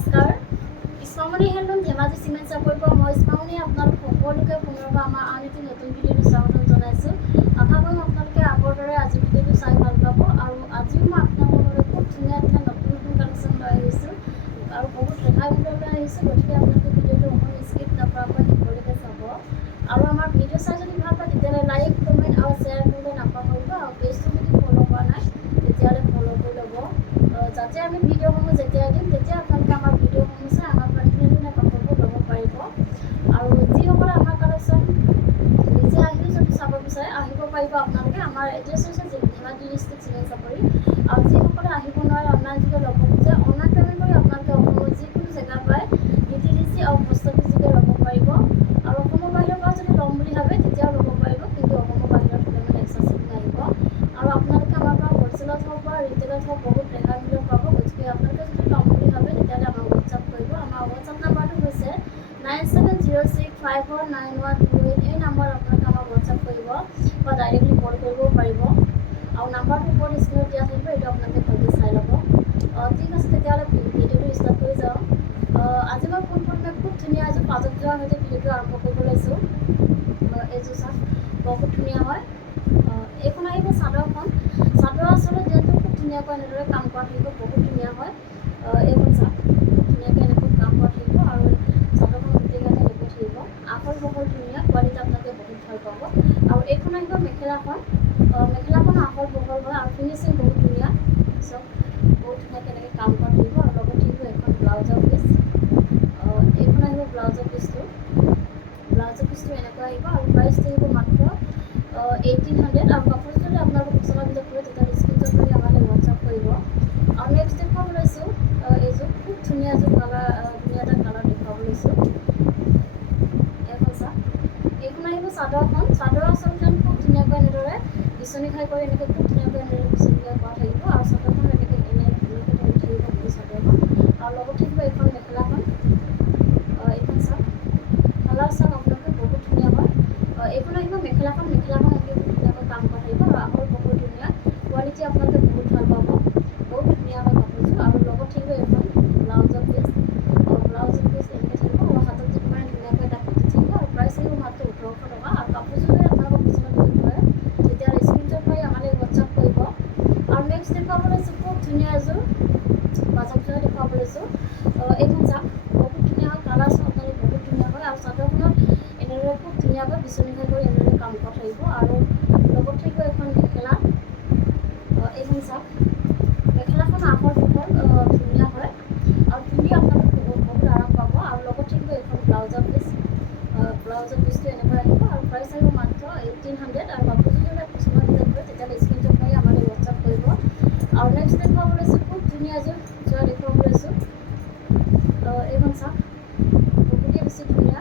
নমস্কাৰ। স্মামণি handloom Dhemaji cement চাপৰিৰ পৰা মই স্মামণি আপোনালোক সকলোকে পুনৰবাৰ আমাৰ আন এটি নতুন ভিডিঅ'টো স্বাগতম জনাইছোঁ। আশা কৰিম আপোনালোকে আগৰ দৰে আজি ভিডিঅ'টো চাই ভাল পাব। আৰু আজিও মই আপোনালোকৰ বাবে খুব ধুনীয়া ধুনীয়া নতুন নতুন কালেকশ্যন লৈ আহিছোঁ আৰু বহুত ৰেহাই মূল্য লৈ আহিছোঁ। গতিকে আপোনালোকে ভিডিঅ'টো অকণ স্কিপ নকৰাকৈ শেষলৈকে চাব। আৰু আমাৰ ভিডিঅ' চাই যদি ভাল পায় তেতিয়াহ'লে লাইক কমেণ্ট আৰু শ্বেয়াৰ কৰিবলৈ নাপাহৰিব। আৰু পেজটো যদি ফ'ল' কৰা নাই তেতিয়াহ'লে ফ'ল' কৰি ল'ব, যাতে আমি ভিডিঅ'সমূহ যেতিয়া দিম তেতিয়া আপোনালোকে আমাৰ ভিডিঅ'সমূহ চাই আমাৰ পৰা ধুনীয়া ধুনীয়া কাপোৰবোৰ ল'ব পাৰিব। আৰু যিসকলে আমাৰ কালেকশ্যন নিজে আহিও যদি চাব বিচাৰে আহিব পাৰিব আপোনালোকে। আমাৰ এড্ৰেছ হৈছে ধেমাজি ডিষ্ট্ৰিক্ট চিমেণ্ট চাপৰি। আৰু যিসকলে আহিব নোৱাৰে অনলাইন যোগে ল'ব খোজে অনলাইন পে'মেণ্ট কৰি আপোনালোকে অসমৰ যিকোনো জেগাৰ পৰাই DTDC আৰু পোষ্ট অফিচ যোগে ল'ব পাৰিব। আৰু অসমৰ বাহিৰৰ পৰা যদি ল'ম বুলি ভাবে তেতিয়াও ল'ব পাৰিব, কিন্তু অসমৰ বাহিৰত হ'লে মানে এক্সট্ৰা চাৰ্জ আহিব। আৰু আপোনালোকে আমাৰ পৰা হ'লচেলত হওক বা ৰিটেইলত হওক বহুত ৰেহাই মূল্য পাব। গতিকে আপোনালোকে যদি ল'ম বুলি ভাবে তেতিয়াহ'লে আমাক হোৱাটছআপ কৰিব। আমাৰ হোৱাটছআপ নাম্বাৰটো হৈছে 9706549128। এই নাম্বাৰত আপোনালোকে আমাক হোৱাটছআপ কৰিব বা ডাইৰেক্টলি কল কৰিবও পাৰিব। আৰু নাম্বাৰটো ওপৰত স্ক্ৰীণত দিয়া থাকিব, এইটো আপোনালোকে ভালকৈ চাই ল'ব। ঠিক আছে, তেতিয়াহ'লে ভিডিঅ'টো ষ্টাৰ্ট কৰি যাওঁ। আজি মই পোনপ্ৰথমে খুব ধুনীয়া এযোৰ পাজত যোৱাৰ সৈতে ভিডিঅ'টো আৰম্ভ কৰিব লৈছোঁ। এইযোৰ চাওক বহুত ধুনীয়া হয়। এইখন আহিব চাদৰখন। চাদৰ আচলতে যিহেতু খুব ধুনীয়াকৈ এনেদৰে কাম কৰা থাকিব, বহুত ধুনীয়া হয়। এইখন চাওক খুব ধুনীয়াকৈ এনেকৈ কাম কৰা থাকিব আৰু চাদৰখন গোটেইগাতে এনেকৈ থাকিব। আহল বহল ধুনীয়া, কোৱালিটি আপোনালোকে বহুত ভাল পাব। আৰু এইখন আহিব মেখেলাখন। মেখেলাখন আহল বহল হয় আৰু ফিনিচিং বহুত ধুনীয়া। চাওক বহুত ধুনীয়াকৈ এনেকৈ কাম কৰা থাকিব। আৰু লগত থাকিব এখন ব্লাউজৰ পিচ। এইখন আহিব ব্লাউজৰ পিচটো। ব্লাউজৰ পিচটো এনেকৈ আহিব আৰু প্ৰাইচ থাকিব মাত্ৰ 1800। আৰু কাপোৰটো যদি আপোনালোকে পচন্দৰ ভিতৰত কৰে তেতিয়াহ'লে স্ক্ৰীনশ্বট কৰি আমালৈ হোৱাটছআপ কৰিব। আৰু নেক্সট দেখুৱাব লৈছোঁ এইযোৰ খুব ধুনীয়া এযোৰ কালাৰ, ধুনীয়া এটা কালাৰ দেখুৱাব লৈছোঁ। এইখন চাওক, এইখন আহিব চাদৰখন। চাদৰ আচলতে খুব ধুনীয়াকৈ এনেদৰে বিচনী খাই কৰি এনেকৈ খুব ধুনীয়াকৈ এনেদৰে বিচনী খাই কৰা থাকিব। আৰু চাদৰখন এনেকৈ ধুনীয়াকৈ ধৰি থাকিব গোটেই চাদৰখন। আৰু লগত থাকিব এইখন মেখেলাখন। এইখন চাওক, কালাৰ চাওক আপোনালোকে বহুত ধুনীয়া হয়। এইখন আহিব মেখেলাখন। মেখেলাখন এনেকৈ খুব ধুনীয়াকৈ কাম কৰা থাকিব আৰু আহল বহুত ধুনীয়া, কোৱালিটি আপোনালোকে বহুত ভাল পাব। বহুত ধুনীয়া হয় কাপোৰযোৰ। আৰু লগত থাকিব এইখন ব্লাউজৰ পিচ। ব্লাউজৰ পিচ এনেকৈ থাকিব আৰু হাতত যিটো মানে ধুনীয়াকৈ এটা পুতি থাকিব। আৰু প্ৰাইচ থাকিব মাত্ৰ 1800 টকা। আৰু কাপোৰযোৰ যদি আপোনালোকৰ পচন্দৰ ভিতৰত হয় তেতিয়াহ'লে স্ক্ৰীনশ্বট মাৰি আমালৈ হোৱাটছআপ কৰিব। আৰু নেক্সট দেখুৱাব লৈছোঁ খুব ধুনীয়া এযোৰ পাজত যোৰা দেখুৱাব লৈছোঁ। এইখন চাওক বহুত ধুনীয়া হয়, কালাৰ চাওক আপোনালোকে বহুত ধুনীয়া হয়। আৰু চাদৰখনত এনেদৰে খুব ধুনীয়াকৈ বিচনী খাই কৰি এনেদৰে কাম কৰা থাকিব। আৰু লগত থাকিব এখন মেখেলা। এইখন চাওক মেখেলাখন আহল বহল ধুনীয়া হয় আৰু পিন্ধি আপোনালোকে বহুত আৰাম পাব। আৰু লগত থাকিব এইখন ব্লাউজৰ পিচ। ব্লাউজৰ পিচটো এনেকৈ আহিব আৰু প্ৰাইচ আহিব মাত্ৰ 1800। আৰু কাপোৰযোৰ যদি পচন্দৰ ভিতৰত কৰে তেতিয়াহ'লে স্ক্ৰীনশ্বট মাৰি আমালৈ হোৱাটছআপ কৰিব। আৰু নেক্সট দেখুৱাব লৈছোঁ খুব ধুনীয়া এযোৰ যোৰা দেখুৱাব লৈছোঁ। এইখন চাওক বহুতেই বেছি ধুনীয়া।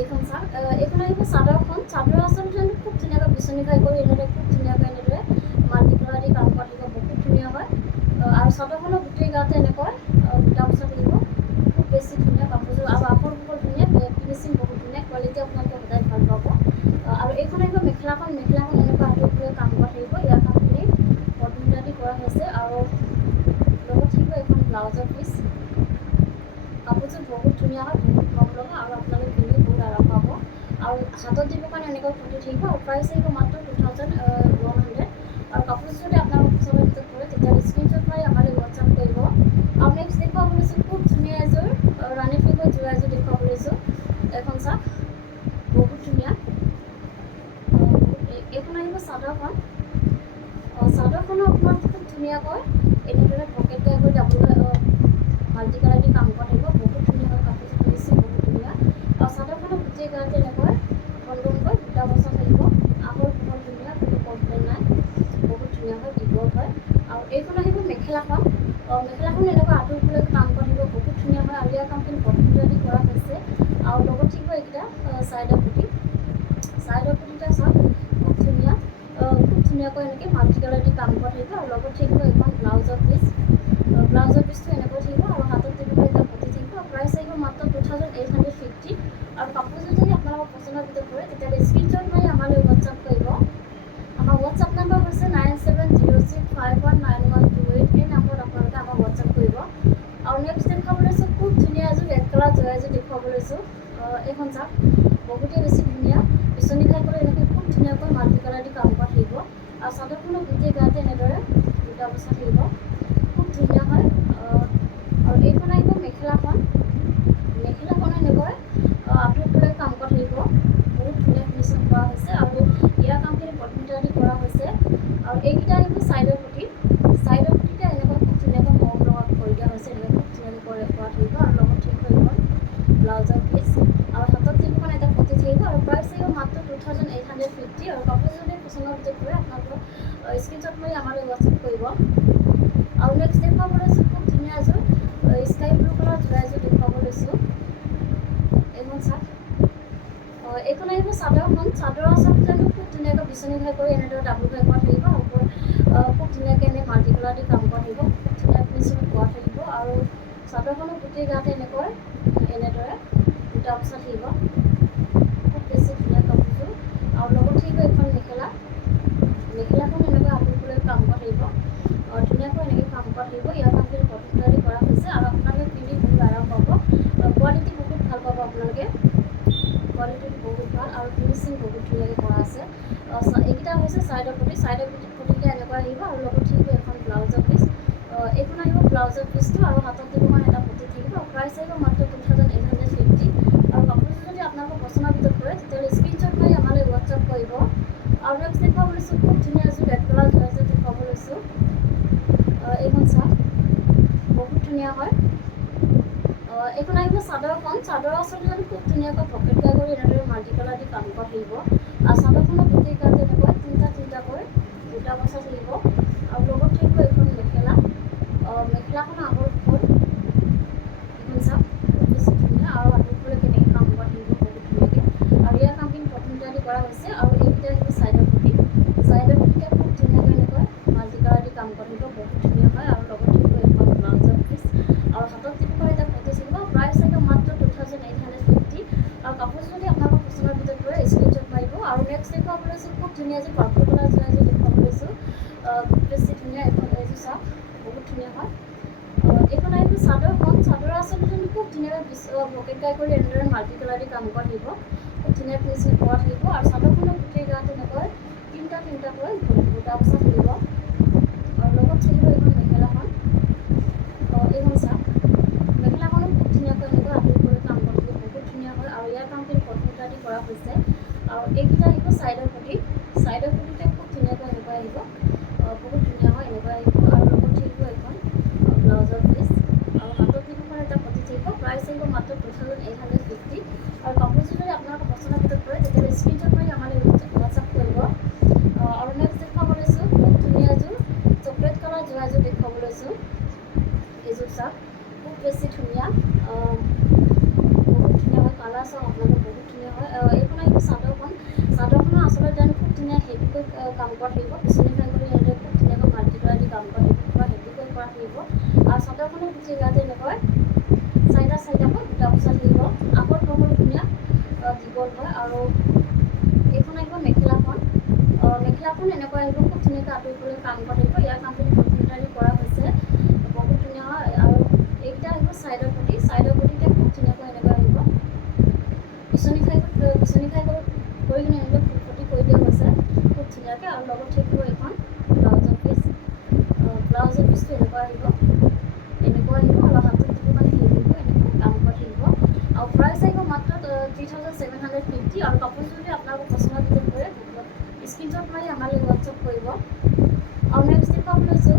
এইখন চাওক, এইখন আহিব চাদৰখন। চাদৰ আচলতে খুব ধুনীয়াকৈ বিচনী খাই কৰি এনেদৰে খুব ধুনীয়াকৈ এনেদৰে মাল্টি কালাৰ দি কাম কৰা থাকিব, বহুত ধুনীয়া হয়। আৰু চাদৰখনৰ গোটেই গাতে এনেকৈ বুটা বচা থাকিব, খুব বেছি ধুনীয়া কাপোৰযোৰ। আৰু আহল বহল ধুনীয়া, ফিনিচিং বহুত ধুনীয়া, কোৱালিটি আপোনালোকে সদায় ভাল পাব। আৰু এইখন আহিব মেখেলাখন। মেখেলাখন এনেকৈ আঁতৰি কাম কৰা থাকিব, ইয়াৰ কামখিনি পদ্মিতা দি কৰা হৈছে। আৰু লগত থাকিব এইখন ব্লাউজৰ পিচ। কাপোৰযোৰ বহুত ধুনীয়া হয়, বহুত মৰম লগা আৰু আপোনালোকে পিন্ধি বহুত আৰাম পাব। আৰু হাতত দিবৰ কাৰণে এনেকৈ ফুটি থাকিব। আৰু প্ৰাইচ আহিব মাত্ৰ 2100। আৰু কাপোৰযোৰ যদি আপোনালোকৰ পচন্দৰ ভিতৰত কৰে তেতিয়াহ'লে স্ক্ৰীনশ্বট মাৰি আমালৈ হোৱাটছআপ কৰিব। আৰু নেক্সট দেখুৱাব লৈছোঁ খুব ধুনীয়া এযোৰ ৰাণী ফিল্ডত যোৰা এযোৰ দেখুৱাব লৈছোঁ। এখন চাওক বহুত ধুনীয়া। এইখন আহিব চাদৰখন। চাদৰখনো আপোনাৰ খুব ধুনীয়াকৈ এনেদৰে পকেট টাইপৰ ডাবল মাল্টি কালাৰ দি কাম কৰা থাকিব, বহুত ধুনীয়া হয় কাপোৰযোৰ, ফিনিচিং বহুত ধুনীয়া। আৰু চাদৰখনৰ গোটেই গাতে এনেকৈ ঘন ঘনকৈ বুটা বচা থাকিব, আহল বহল ধুনীয়া, কোনো কমপ্লেইন নাই, বহুত ধুনীয়া হয়, দীঘল হয়। আৰু এইখন আহিব মেখেলাখন। মেখেলাখন এনেকৈ আঁতৰলৈ কাম কৰা থাকিব, বহুত ধুনীয়া হয়। আৰু ইয়াৰ কামখিনি পদ্মিতা দি কৰা হৈছে। আৰু লগত থাকিব এইকেইটা চাইডৰ পুটি। চাইডৰ পুটিটা চাওক খুব ধুনীয়া, খুব ধুনীয়াকৈ এনেকৈ মাল্টি কালাৰ দি কাম কৰা থাকিব। আৰু লগত থাকিব এইখন ব্লাউজৰ পিচ। ব্লাউজৰ পিচটো এনেকৈ থাকিব আৰু হাতত থাকিব এটা পুতি থাকিব। প্ৰাইচ আহিব মাত্ৰ 2850। আৰু কাপোৰযোৰ যদি আপোনালোকৰ পচন্দৰ ভিতৰত কৰে তেতিয়াহ'লে স্ক্ৰীনশ্বট মাৰি আমালৈ হোৱাটছআপ কৰিব। আমাৰ হোৱাটছআপ নাম্বাৰ হৈছে 9706519128। এই নাম্বাৰত আপোনালোকে আমাক হোৱাটছআপ কৰিব। আৰু নেক্সট আজি দেখুৱাব লৈছোঁ। এইখন চাওক বহুতেই বেছি ধুনীয়া, বিচনী খাই কৰি এনেকৈ খুব ধুনীয়াকৈ মাল্টি কালাৰ দি কাম কৰা থাকিব। আৰু চাদৰখনো গোটেই গাতে এনেদৰে দুটা বচা থাকিব, খুব ধুনীয়া হয়। আৰু এইখন আহিব মেখেলাখন, মেখেলাখনো এনেকৈ আপলোড কৰি কাম কৰা থাকিব, বহুত ধুনীয়া ফিনিচিং কৰা হৈছে। আৰু ইয়াৰ কামখিনি পদ্মিতা দি কৰা হৈছে। আৰু এইকেইটা আহিব ছাইডৰ পুটি, ছাইডৰ পুটিতে এনেকৈ খুব ধুনীয়াকৈ মৰম লগত কৰি দিয়া হৈছে, এনেকৈ খুব ধুনীয়াকৈ কৰা থাকিব। আৰু লগত ঠিক হৈ গ'ল ব্লাউজৰ পিচ, আৰু হাতত তিনিখন এটা পতি থাকিব। আৰু প্ৰাইচ আহিব মাত্ৰ 2850। আৰু কাপোৰ যদি পচন্দৰ ভিতৰত কৰে আপোনালোকক স্ক্ৰীনশ্বট মাৰি আমালৈ হোৱাটছআপ কৰিব। আৰু নেক্সট দেখুৱাব লৈছোঁ খুব ধুনীয়া এযোৰ স্কাই ব্লু কালাৰ যোৰা এযোৰ দেখুৱাব লৈছোঁ। এইখন চাওক, এইখন আহিব চাদৰখন, চাদৰৰ আচলতে খুব ধুনীয়াকৈ বিচনী ঘাই কৰি এনেদৰে ডাবুল ঘাই কৰা থাকিব। ওপৰত খুব ধুনীয়াকৈ এনে মাল্টি কালাৰ দি কাম কৰা থাকিব, খুব ধুনীয়া ফিনিচিং কৰা থাকিব। আৰু চাদৰখনো গোটেই গাতে এনেকৈ এনেদৰে দুটা বচা থাকিব, খুব বেছি ধুনীয়া কাপোৰযোৰ। আৰু লগত থাকিব এখন মেখেলা, মেখেলাখন এনেকৈ আপুনিবলৈ কাম কৰা থাকিব, ধুনীয়াকৈ এনেকৈ কাম কৰা থাকিব। ইয়াৰ কামখিনি পদ্মিতা দি কৰা হৈছে। আৰু আপোনালোকে পিন্ধি বহুত আৰাম পাব, কোৱালিটি বহুত ভাল পাব আপোনালোকে, কোৱালিটিটো বহুত ভাল আৰু ফিনিচিং বহুত ধুনীয়াকৈ কৰা আছে। এইকেইটা হৈছে ছাইডৰ পুটি, ছাইডৰ পুটিকেইটা এনেকুৱা আহিব। আৰু লগত থাকিব এখন ব্লাউজৰ পিচ, এইখন আহিব ব্লাউজৰ পিচটো। আৰু হাতত দুখন এটা পুটি থাকিব। প্ৰাইচ আহিব মাত্ৰ 2850। আৰু কাপোৰযোৰ যদি আপোনালোকৰ পচন্দৰ ভিতৰত কৰে তেতিয়াহ'লে স্ক্ৰীনশ্বট মাৰি আমালৈ হোৱাটছআপ কৰিব। আৰু নেক্সট দেখুৱাব লৈছোঁ খুব ধুনীয়া এযোৰ ৰেড কালাৰ যোৰা এযোৰ দেখুৱাব লৈছোঁ। এইখন চাওক বহুত ধুনীয়া হয়। এইখন আহিব চাদৰখন, চাদৰৰ আচলতে খুব ধুনীয়াকৈ পকেট গাই কৰি এনেদৰে মাল্টি কালাৰ দি কাম কৰা থাকিব। আৰু চাদৰখনৰ গোটেই গাত এনেকৈ তিনিটাকৈ দুটা বচা থাকিব। আৰু লগত থাকিব এইখন মেখেলা, মেখেলাখনৰ আগৰ ওপৰত এইখন চাওক খুব বেছি ধুনীয়া। আৰু আঁতৰফালে কেনেকৈ কাম কৰা থাকিব বহুত ধুনীয়াকৈ। আৰু ইয়াৰ কামখিনি পদ্মিতা দি কৰা হৈছে। আৰু এইকেইটা আহিব ছাইডৰ পুটি, ছাইডৰ পুটিতে খুব ধুনীয়াকৈ এনেকৈ মাল্টি কালাৰ দি কাম কৰা থাকিব, বহুত ধুনীয়া হয়। আৰু লগত থাকিব এখন ব্লাউজৰ পিচ, আৰু হাতত তিনিখন এটা পতি থাকিব। প্ৰাইচ আহিব মাত্ৰ 2850। আৰু কাপোৰযোৰ যদি আপোনালোকৰ পচন্দৰ ভিতৰত কৰে স্ক্ৰীনশ্বট মাৰিব। আৰু নেক্সট দেখুৱাব লৈছোঁ খুব ধুনীয়া এযোৰ পাৰ্পল কালাৰ যোৰা এযোৰ দেখুৱাব লৈছোঁ, খুব বেছি ধুনীয়া। এইযোৰ চাওক বহুত ধুনীয়া হয়। এইখন আহিব চাদৰখন, চাদৰ আচলতে খুব ধুনীয়াকৈ পকেট গাই কৰি এনেদৰে মাল্টি কালাৰ দি কাম কৰা থাকিব, খুব ধুনীয়া ফিনিচিং কৰা থাকিব। আৰু চাদৰখনৰ গোটেই গাত এনেকৈ তিনিটাকৈ বুটা বচা থাকিব। আৰু লগত থাকিব এইখন মেখেলাখন, এইখন চাওক মেখেলাখনো খুব ধুনীয়াকৈ এনেকৈ আঁতৰি কৰি কাম কৰা থাকিব, বহুত ধুনীয়া হয়। আৰু ইয়াৰ কামখিনি পদ্মিতা দি কৰা হৈছে। আৰু এইকেইটা আহিব ছাইডৰ পুটি, ছাইডৰ পুটিতে খুব ধুনীয়াকৈ এনেকৈ আহিব, বহুত ধুনীয়া হয় এনেকৈ আহিব। আৰু লগত থাকিব এখন ব্লাউজৰ পিচ, আৰু হাতত তিনিখন এটা পতি থাকিব। প্ৰাইচ আহিব মাত্ৰ 2850। আৰু কাপোৰযোৰ যদি আপোনালোকৰ পচন্দৰ ভিতৰত কৰে তেতিয়াহ'লে স্ক্ৰীনশ্বট মাৰি আমালৈ হোৱাটছআপ কৰিব। আৰু নেক্সট দেখুৱাব লৈছোঁ খুব ধুনীয়া এযোৰ চকলেট কালাৰ যোৰা এযোৰ দেখুৱাব লৈছোঁ। এইযোৰ চাওক খুব বেছি ধুনীয়া, বহুত ধুনীয়া হয়। কালাৰ চাওক আপোনালোকে বহুত ধুনীয়া হয়। এইখন আহিব চাদৰখন, চাদৰখনৰ আচলতে খুব ধুনীয়া হেভিকৈ কাম কৰা থাকিব, বিচনী ঘাই কৰি এনেদৰে খুব ধুনীয়াকৈ মাল্টি কালাৰ দি কাম কৰা থাকিব, পুৰা হেভিকৈ কৰা থাকিব। আৰু চাদৰখনৰ গোটেই গাতে এনেকৈ চাৰিটাকৈ দুটা বচা থাকিব, আগত বহুত ধুনীয়া দীঘল হয়। আৰু এইখন আহিব মেখেলাখন, মেখেলাখন এনেকৈ আহিব, খুব ধুনীয়াকৈ আঁতৰিবলৈ কাম কৰা থাকিব। ইয়াৰ কামখিনি পদ্মিতা দি কৰা হৈছে, বহুত ধুনীয়া হয়। আৰু এইকেইটা আহিব ছাইডৰ পুটি, ছাইডৰ পুটিতে খুব ধুনীয়াকৈ এনেকৈ আহিব, বিচনী খাই কৰি কিনে এনেকৈ ফুলপটি কৰি দিয়া হৈছে খুব ধুনীয়াকৈ। আৰু লগত থাকিব এইখন ব্লাউজৰ পিচ, ব্লাউজৰ পিচটো এনেকুৱা আহিব, আৰু হাতত দিব মানে হেভিকৈ এনেকৈ কাম কৰা থাকিব। আৰু প্ৰাইচ আহিব মাত্ৰ 3750। আৰু কাপোৰযোৰ যদি আপোনালোকৰ পচন্দৰ ভিতৰত কৰে স্ক্ৰীনশ্বট মাৰি আমালৈ হোৱাটছআপ কৰিব। আৰু নেক্সট দেখুৱাব লৈছোঁ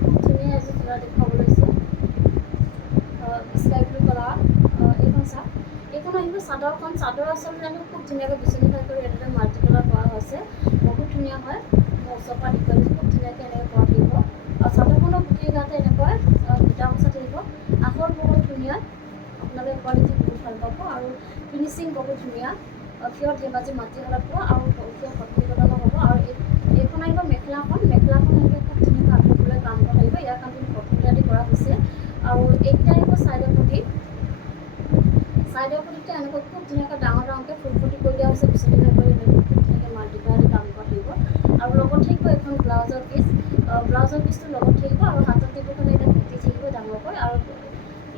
খুব ধুনীয়া এযোৰ যোৰা দেখুৱাব লৈছোঁ, স্কাই ব্লু কালাৰ। এইখন চাওক, এইখন আহিব চাদৰখন, চাদৰ আচলতে খুব ধুনীয়াকৈ বিচনী ঘাই কৰি এনেদৰে মাল্টি কালাৰ কৰা হৈছে, বহুত ধুনীয়া হয়। মই ওচৰৰ পৰা দেখুৱাই দিছোঁ, খুব ধুনীয়াকৈ এনেকৈ কৰা থাকিব। আৰু চাদৰখনৰ গোটেই গাতে এনেকৈ দুটা বচা থাকিব, আখৰ বহুত ধুনীয়া, আপোনালোকে কোৱালিটি বহুত ভাল পাব। আৰু ফিনিচিং বহুত ধুনীয়া, পিয়ৰ ধেমাজি মাটি শালত পোৱা আৰু পিয়ৰ কটন কটনৰ হ'ব। আৰু এইখন আহিব মেখেলাখন, মেখেলাখন এনেকৈ খুব ধুনীয়াকৈ আঁতৰিবলৈ কাম কৰা থাকিব, ইয়াৰ কামখিনি পদ্মিতা দি কৰা হৈছে। আৰু এইকেইটা আহিব ছাইডৰ পুটি, ছাইডৰ পুটিতে এনেকৈ খুব ধুনীয়াকৈ ডাঙৰকৈ ফুলপটি কৰি দিয়া হৈছে, বিচনী ঘাই কৰি এনেকৈ খুব ধুনীয়াকৈ মাল্টি কালাৰ দি কাম কৰা থাকিব। আৰু লগত থাকিব এখন ব্লাউজৰ পিচ, ব্লাউজৰ পিচটো লগত থাকিব। আৰু হাতত দিবখন এটা পুটি থাকিব ডাঙৰকৈ। আৰু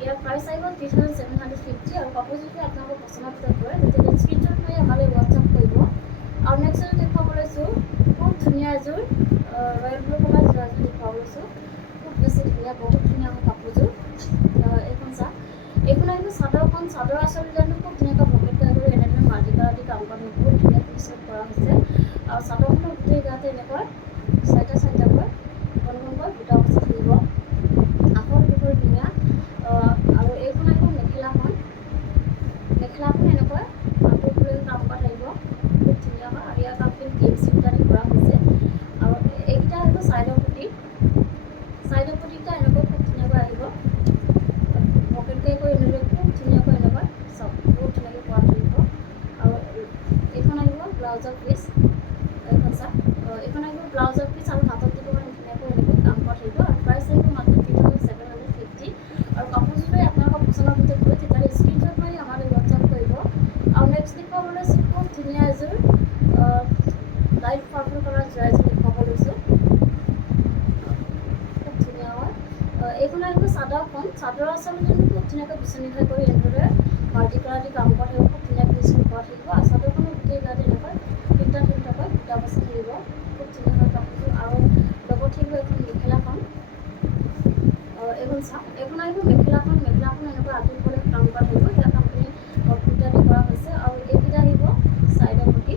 ইয়াৰ প্ৰাইচ আহিব 3750 আৰু কাপোৰ যদি আপোনালোকৰ পচন্দৰ ভিতৰত পৰে তেতিয়াহ'লে স্ক্ৰীনশ্বট মাৰি আমালৈ হোৱাটছআপ কৰিব। আৰু নেক্সট এযোৰ দেখুৱাব লৈছোঁ, খুব ধুনীয়া এযোৰ ৰয়েল ব্লু কালাৰ যোৰা এযোৰ দেখুৱাব লৈছোঁ। খুব বেছি ধুনীয়া, বহুত ধুনীয়া হয় কাপোৰযোৰ। এইখন চাওক, এইখন আহিব চাদৰখন, চাদৰ আঁচল ডিজাইনটো খুব ধুনীয়াকৈ পকেট কৰি এনেদৰে মাল্টি কালাৰ দি কাম কৰা বহুত ধুনীয়া পিছত কৰা হৈছে। আৰু চাদৰখনৰ গোটেই গাতে এনেকৈ চাৰিটাকৈ ঘন ঘনকৈ বুটা বচা থাকিব, আখৰ দুখৰ ধুনীয়া। আৰু এইখন আহিব মেখেলাখন, মেখেলাখন এনেকৈ আঁতৰি ফুৰি কাম কৰা থাকিব, খুব ধুনীয়া হয়। আৰু ইয়াৰ কামখিনি কেমচি সূতা দি কৰা হৈছে। আৰু এইকেইটা আহিব চাইডৰ পটি, চাইডৰ পটিকেইটা এনেকৈ খুব ধুনীয়াকৈ আহিব, পকেটকৈ কৰি এনেদৰে খুব ধুনীয়াকৈ এনেকৈ চাওক বহুত ধুনীয়াকৈ কৰা থাকিব। আৰু এইখন আহিব ব্লাউজৰ পিচ, এইখন চাওক, এইখন আহিব ব্লাউজৰ পিচ আৰু হাতত দিব মানে ধুনীয়াকৈ এনেকৈ কাম কৰা থাকিব। আৰু প্ৰাইচ আহিব মাত্ৰ 3750। আৰু কাপোৰযোৰ আপোনালোকৰ পচন্দৰ ভিতৰত পৰে তেতিয়াহ'লে স্ক্ৰীনশ্বট মাৰি আমালৈ হোৱাটছআপ কৰিব। আৰু নেক্সট দেখুৱাব লৈছোঁ খুব ধুনীয়া এযোৰ লাইট পাৰ্পল কালাৰ যোৰা এযোৰ দেখুৱাব লৈছোঁ, খুব ধুনীয়া হয়। এইখন আহিব চাদৰখন, চাদৰ আঁচল ডিজাইনটো খুব ধুনীয়াকৈ বিচনী খাই কৰি এনেদৰে মাল্টি কালাৰ দি কাম কৰা থাকিব, খুব ধুনীয়া ফিনিচিং কৰা থাকিব। আৰু চাদৰখনৰ গোটেই গাত এনেকৈ তিনিটাকৈ বুটা বচা থাকিব, খুব ধুনীয়া হয় কাপোৰযোৰ। আৰু লগত থাকিব এখন মেখেলাখন, এইখন চাওক, এইখন আহিব মেখেলাখন, মেখেলাখন এনেকৈ আঁতৰি পৰে কাম কৰা থাকিব, ইয়াৰ কামখিনি বুটা দি কৰা হৈছে। আৰু এইকেইটা আহিব চাইডৰ পটি,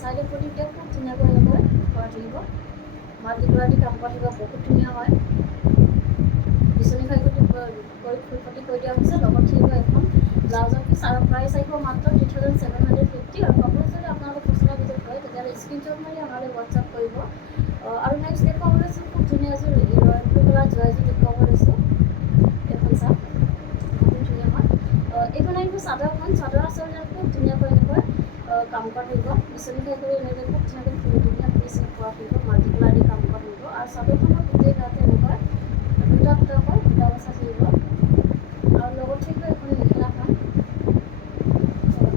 চাইডৰ পটিকেইটা খুব ধুনীয়াকৈ এনেকৈ কৰা থাকিব, মাল্টি কালাৰ দি কাম কৰা থাকিব, বহুত ধুনীয়া হয়। বিচনী খাই কৰি ফুলপটি কৰি দিয়া হৈছে। লগত থাকিব এখন ব্লাউজৰ পিচ আৰু প্ৰাইচ আহিব মাত্ৰ 3750। আৰু কাপোৰ যদি আপোনালোকৰ পচন্দৰ ভিতৰত হয় তেতিয়াহ'লে স্ক্ৰীনশ্বট মাৰি আমালৈ হোৱাটছআপ কৰিব। আৰু নেক্সট দেখুৱাব লৈছোঁ খুব ধুনীয়া এযোৰ ৰয়েল ব্লু কালাৰ যোৰা এযোৰ দেখুৱাব লৈছোঁ, এইখন চাওক বহুত ধুনীয়া হয়। এইখন আহিব চাদৰখন, চাদৰ আঁচল খুব ধুনীয়াকৈ এনেকৈ কাম কৰা থাকিব, বিচনী খাই কৰি এনেকৈ খুব ধুনীয়াকৈ ধুনীয়া ফিনিচিং কৰা থাকিব, মাল্টি কালাৰ দি কাম কৰা থাকিব। আৰু চাদৰখনৰ গোটেই গাতে এনেকৈ দুটা দুটাকৈ বুটা বচা থাকিব। আৰু লগত থাকিব এখন মেখেলাখন,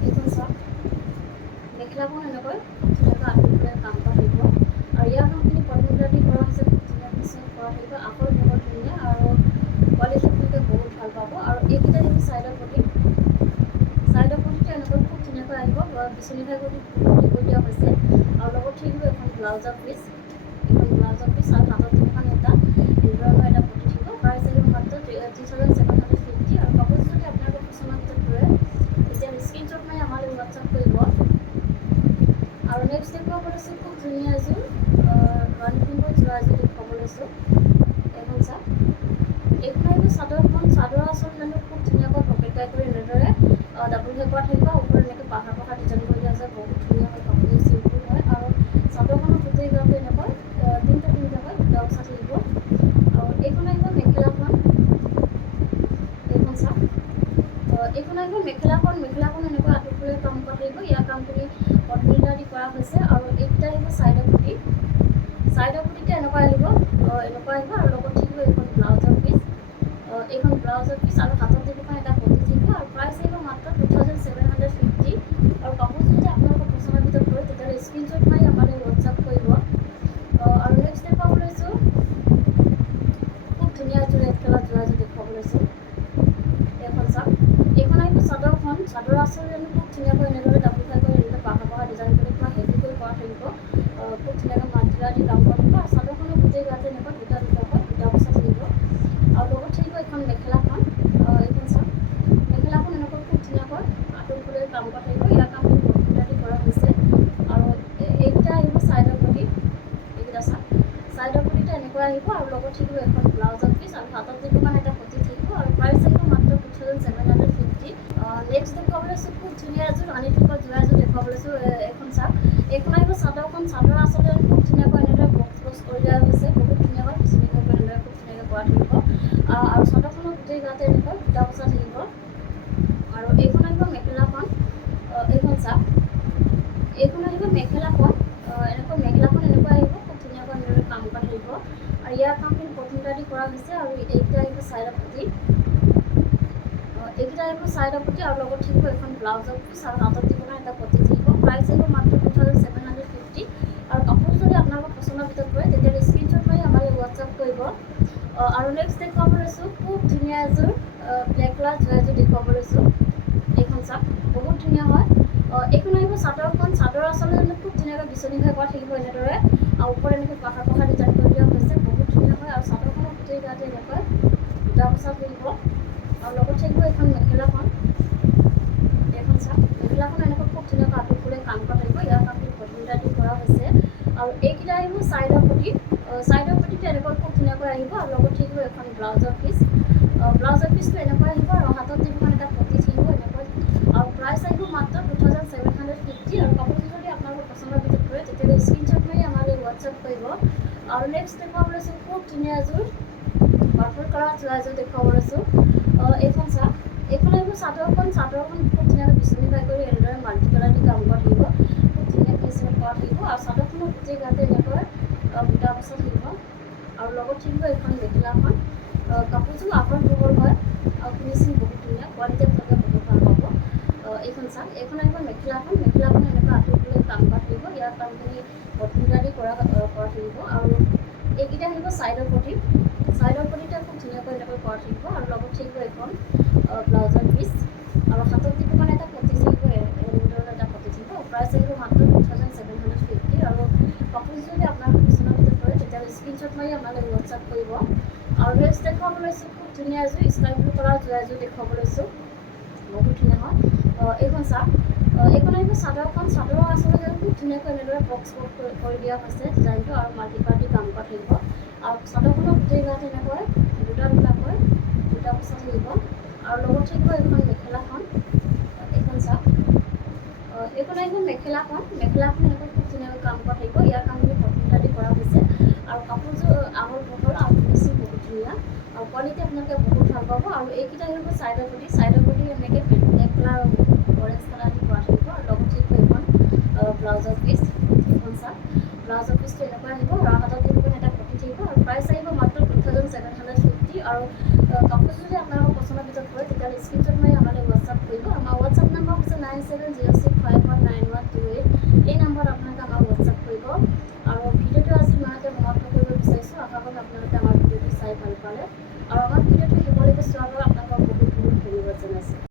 এইখন চাওক, মেখেলাখন এনেকৈ ধুনীয়াকৈ আঁতৰি পেলাই কাম কৰা থাকিব। আৰু ইয়াৰ কামখিনি পদ্মিতা দি কৰা হৈছে, খুব ধুনীয়া ফিনিচিং কৰা থাকিব, আখৰ বহুত ধুনীয়া আৰু কোৱালিটি আপোনালোকে বহুত ভাল পাব। আৰু এইকেইটা আহিব চাইডৰ পটি, চাইডৰ পটিটো এনেকৈ খুব ধুনীয়াকৈ আহিব, বিচনী খাই কৰি কৰি দিয়া হৈছে। আৰু লগত থাকিব এখন ব্লাউজৰ পিচ, এখন ব্লাউজৰ পিচ আৰু হাতত দুখন এটা এনেধৰণৰ এটা পটি থাকিব। প্ৰাইচ আহিব মাত্ৰ 3750। আৰু কাপোৰ যদি আপোনালোকৰ পচন্দৰ ভিতৰত পৰে তেতিয়াহ'লে স্ক্ৰীনশ্বট মাৰি আমালৈ হোৱাটছআপ কৰিব। আৰু নেক্সট দেখুৱাব লৈছোঁ খুব ধুনীয়া এযোৰ ৰাণী পিংকত যোৰা এযোৰ দেখুৱাব লৈছোঁ, এইখন চাওক, এইখন আহিব চাদৰখন, চাদৰ আঁচল ডিজাইনটো খুব ধুনীয়াকৈ পকেট কৰি এনেদৰে ডাবুল হেড কৰা থাকিব, ওপৰত এনেকৈ পাহাৰ পাহাৰ ডিজাইন কৰি দিয়া আছে, বহুত ধুনীয়া হয় কাপোৰযোৰ, চিম্পুল হয়। আৰু চাদৰখনৰ গোটেই গাতে এনেকৈ তিনিটাকৈ বুটা বচা থাকিব। আৰু এইখন আহিব মেখেলাখন, এইখন চাওক, এইখন আহিব মেখেলাখন, মেখেলাখন এনেকৈ আঁতৰি ফুৰি কাম কৰা থাকিব, ইয়াৰ কামখিনি পদ্মিতা দি কৰা হৈছে। আৰু এইকেইটা আহিব চাইডৰ পটি, চাইডৰ পটিতে এনেকুৱা আহিব, এনেকুৱা আহিব। আৰু লগত থাকিব এইখন ব্লাউজৰ পিচ, এইখন ব্লাউজৰ পিচ আৰু হাতত দুখন এটা পটি থাকিব। আৰু প্ৰাইচ আহিব মাত্ৰ 2750। আৰু কাপোৰ যদি আপোনালোকৰ পচন্দৰ ভিতৰত পৰে তেতিয়াহ'লে স্ক্ৰীনশ্বট মাৰি আমালৈ হোৱাটছআপ কৰিব। আৰু নেক্সট দেখুৱাব লৈছোঁ খুব ধুনীয়া এযোৰ ৰেড কালাৰ যোৰা এযোৰ দেখুৱাব লৈছোঁ, এইখন চাওক, এইখন আহিব চাদৰখন, চাদৰ আঁচল খুব ধুনীয়াকৈ এনেদৰে ডাবুল খাই কৰি এনেকৈ পাহাৰ পাহাৰ ডিজাইন কৰি পুৰা হেভি কৰি কৰা থাকিব, খুব ধুনীয়াকৈ মাল্টি দি কাম কৰা থাকিব। আৰু চাদৰখনৰ গোটেই গাতে এনেকৈ দুটা দুটাকৈ বুটা বচা থাকিব। আৰু লগত থাকিব এখন মেখেলাখন, এইখন চাওক, মেখেলাখন এনেকৈ খুব ধুনীয়াকৈ আঁতৰি ফুৰি কাম কৰা থাকিব, ইয়াৰ কামখিনি পদ্মিতা দি কৰা হৈছে। আৰু এইকেইটা আহিব চাইডৰ পটি, এইকেইটা চাওক, চাইডৰ পটিটো এনেকুৱা আহিব। আৰু লগত থাকিব এখন ব্লাউজৰ পিচ আৰু হাতত দুখন এটা পটি থাকিব। আৰু প্ৰাইচ আহিব মাত্ৰ 2750। নেক্সট দেখুৱাব লৈছোঁ খুব ধুনীয়া এযোৰ ৰাণী পিংকত যোৰা এযোৰ দেখুৱাব লৈছোঁ, এইখন চাওক, এইখন আহিব চাদৰখন, চাদৰ আঁচলতে খুব ধুনীয়াকৈ এনেদৰে বক্স বক্স কৰি দিয়া হৈছে, বহুত ধুনীয়া হয়, বিচনী খাই কৰি এনেদৰে খুব ধুনীয়াকৈ কৰা থাকিব। আৰু চাদৰখনৰ গোটেই গাতে এনেকৈ বুটা বচা থাকিব। আৰু এইখন আহিব মেখেলাখন, এইখন চাওক, এইখন আহিব মেখেলাখন, এনেকৈ মেখেলাখন এনেকুৱা আহিব, খুব ধুনীয়াকৈ এনেদৰে কাম কৰা থাকিব। আৰু ইয়াৰ কামখিনি পদ্মিতা দি কৰা হৈছে। আৰু এইকেইটা আহিব চাইডৰ পটি, এইকেইটা আহিব চাইডৰ পটি আৰু লগত থাকিব এখন ব্লাউজৰ পিচ আৰু হাতত দিবলৈ এটা পটি থাকিব। প্ৰাইচ আহিব মাত্ৰ 2750। আৰু কাপোৰ যদি আপোনালোকৰ পচন্দৰ ভিতৰত পৰে তেতিয়াহ'লে স্ক্ৰীনশ্বট মাৰি আমালৈ হোৱাটছআপ কৰিব। আৰু নেক্সট দেখুৱাব লৈছোঁ খুব ধুনীয়া এযোৰ ব্লেক কালাৰ জোৰাইযোৰ দেখুৱাব লৈছোঁ। এইখন চাওক বহুত ধুনীয়া হয়। এইখন আহিব চাদৰখন। চাদৰ আচলতে খুব ধুনীয়াকৈ বিচনী হৈ কৰা থাকিব এনেদৰে, আৰু ওপৰত এনেকৈ পাহাৰ পাহাৰ ডিজাইন কৰি দিয়া হৈছে, বহুত ধুনীয়া হয়। আৰু চাদৰখনৰ গোটেই গাতে এনেকৈ বুটা বচা থাকিব, আৰু লগত থাকিব এইখন মেখেলাখন। এইখন চাওক মেখেলাখন এনেকৈ খুব ধুনীয়াকৈ আঁতৰি ফুলে কাম কৰা থাকিব। ইয়াৰ কামটো কটন দি কৰা হৈছে, আৰু এইকেইটা আহিব চাইডৰ পটি। চাইডৰ পটিটো এনেকৈ খুব ধুনীয়াকৈ আহিব, আৰু লগত থাকিব এখন ব্লাউজৰ পিচ। ব্লাউজৰ পিচটো এনেকৈ আহিব, আৰু হাতত যিখন এটা পটি থাকিব এনেকৈ, আৰু প্ৰাইচ আহিব মাত্ৰ 2750। আৰু কাপোৰটো যদি আপোনালোকৰ পচন্দৰ ভিতৰত কৰে তেতিয়াহ'লে স্ক্ৰীনশ্বট মাৰি আমালৈ হোৱাটছআপ কৰিব। আৰু নেক্সট দেখুৱাব লৈছোঁ খুব ধুনীয়া এযোৰ পাৰ্পল কালাৰ চোলা এযোৰ দেখুৱাব লৈছোঁ। এইখন চাওক, এইখন আহিব চাদৰখন। চাদৰখন খুব ধুনীয়াকৈ বিচনী বাই কৰি এনেদৰে মাল্টি কালাৰ দি কাম কৰা থাকিব, খুব ধুনীয়া ফিনিচিঙত কৰা থাকিব। আৰু চাদৰখনৰ গোটেই গাতে এনেকৈ বুটা বচা থাকিব, আৰু লগত থাকিব এইখন মেখেলাখন। কাপোৰযোৰ আহল বহল হয়, আৰু ফিনিচিং বহুত ধুনীয়া, কোৱালিটি আপোনালোকে বহুত ভাল পাব। এইখন চাওক, এইখন আহিব মেখেলাখন। মেখেলাখন এনেকৈ আঁতৰি ফুলে কাম কৰা থাকিব, ইয়াৰ কামখিনি কটন দি কৰা থাকিব। আৰু এইকেইটা আহিব চাইডৰ পটি। চাইডৰ পটিটা খুব ধুনীয়াকৈ এনেকৈ কৰা থাকিব, আৰু লগত থাকিব এইখন ব্লাউজৰ পিচ, আৰু হাতত দিব কাৰণে এটা পটি থাকিব, এনেদৰে এটা পটি থাকিব। প্ৰাইচ আহিব মাত্ৰ 2750। আৰু কাপোৰযোৰ যদি আপোনালোকৰ পচন্দৰ ভিতৰত কৰে তেতিয়াহ'লে স্ক্ৰীনশ্বট মাৰি আমালৈ হোৱাটছআপ কৰিব। আৰু নেক্সট দেখুৱাব লৈছোঁ খুব ধুনীয়া এযোৰ স্কাই ব্লু কালাৰ জোৰাইযোৰ দেখুৱাব লৈছোঁ, বহুত ধুনীয়া হয়। এইখন চাওক, এইখন আহিব চাদৰখন। চাদৰৰ আচলতে খুব ধুনীয়াকৈ এনেদৰে বক্স কৰি দিয়া হৈছে ডিজাইনটো, আৰু মাল্টি পাৰ্টি কাম কৰা থাকিব। আৰু চাদৰখনৰ গোটেই গাত এনেকৈ দুটা দুটাকৈ বুটা বচা থাকিব, আৰু লগত থাকিব এইখন মেখেলাখন। এইখন চাওক, এইখন আহিব মেখেলাখন। মেখেলাখন এনেকৈ খুব ধুনীয়াকৈ কাম কৰা থাকিব, ইয়াৰ কামখিনি কটন দি কৰা হৈছে, আৰু কাপোৰযোৰ আহল বহল, আৰু ফিনিচিং বহুত ধুনীয়া, আৰু কোৱালিটি আপোনালোকে বহুত ভাল পাব। আৰু এইকেইটা আহিব চাইডৰ পটি। চাইডৰ পটি এনেকৈ ব্লেক কালাৰ অৰেঞ্জ কালাৰ দি কৰা থাকিব, আৰু লগত থাকিব এইখন ব্লাউজৰ পিচ। এইখন চাওক, ব্লাউজৰ পিচটো এনেকৈ আহিব, আৰু হাতত দিব কাৰণে এটা পটি থাকিব, আৰু প্ৰাইচ আহিব মাত্ৰ 2750। আৰু কাপোৰযোৰ যদি আপোনালোকৰ পচন্দৰ ভিতৰত হয় তেতিয়াহ'লে স্ক্ৰীনশ্বট মাৰি আমালৈ হোৱাটছআপ কৰিব। আমাৰ হোৱাটছআপ নম্বৰ হৈছে 9706